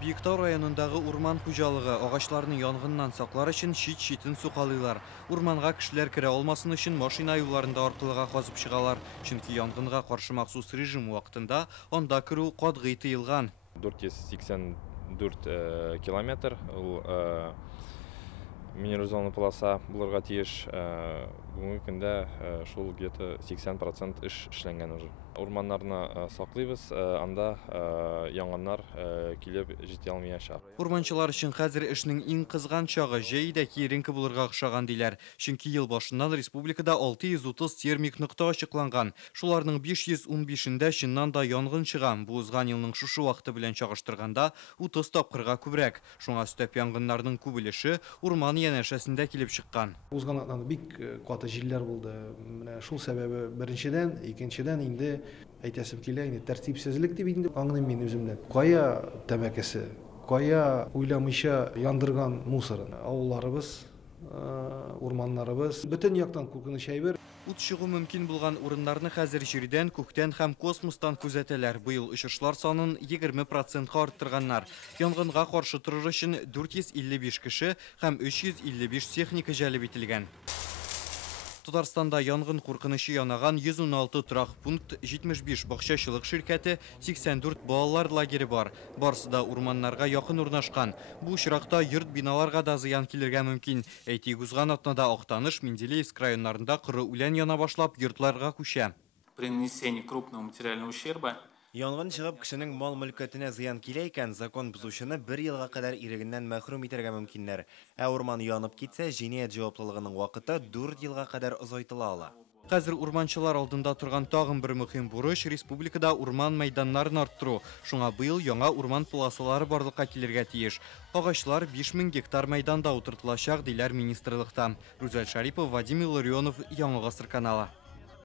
Биектау районындағы урман хуҗалыгы агачларны янгыннан саклар өчен чит-читен сукалыйлар. Урманга кешеләр керә алмасын өчен машина юлларында аркылыга казып чыгалар. Чөнки янгынга каршы махсус режим вакытында анда керү катгый тыелган. 484 километр минерализованный полоса булырга тиеш. Бүгенге көндә шул где-то 80% эш эшләнгән уже. Урманнарны саклыйбыз, анда янгыннар килеп җитә алмаячак. Урманчылар өчен хәзер эшнең иң кызган чагы җәйдә киеренке булырга охшаган диләр. Чөнки ел башыннан республикада 630 термик нокта ачыкланган. Шуларның 515-ндә чыннан да янгын чыган. Бу узган елның шушы вакыты белән чагыштырганда 30 тапкырга күбрәк. Шуңа өстәп янгыннарның күп өлеше урман янәшәсендә килеп чыккан. Узган бик каты җилләр булды. Менә шул сәбәбе беренчедән, икенчедән инде әйтәсем килә, инде тәртипсезлек дип инде аңлыйм мин үземдән. Кая тәмәкесе, кая уйламыйча яндырган мусор. Авылларыбыз, урманнарыбыз бөтен яктан куркыныч әйбер. Ут чыгу мөмкин булган урыннарны хәзер җирдән, күктән һәм космостан күзәтәләр. Быел очышлар санын 20%-ка арттырганнар. Янгынга каршы торыр өчен 455 кеше һәм 355 техника җәлеп ителгән. Татарстанда янгын куркынычы янаган 116 торак пункт, 75 бакчачылык ширкәте, 84 балалар лагере бар. Барысы да урманнарга якын урнашкан. Бу очракта йорт биналарга да зыян килергә мөмкин. Әйтик, узган атнада Актаныш, Менделеевск районнарында коры үлән яна башлап, йортларга күчә. При нанесении крупного материального ущерба янгын чыгып кешенең мал-мөлкәтенә зыян килә икән, закон бузучыны 1 елга кадәр ирегеннән мәхрүм итәргә мөмкиннәр. Ә урман янып китсә, җинаять җаваплылыгының вакыты 4 елга кадәр озайтыла ала. Хәзер урманчылар алдында торган тагын бер мөһим бурыч республикада урман мәйданнарын арттыру. Шуңа быел яңа урман полосалары барлыкка килергә тиеш. Агачлар 5000 гектар мәйданда утыртылачак, диләр министрлыкта. Рүзәл Шарипов, Вадим Илларионов, Яңа Гасыр каналы.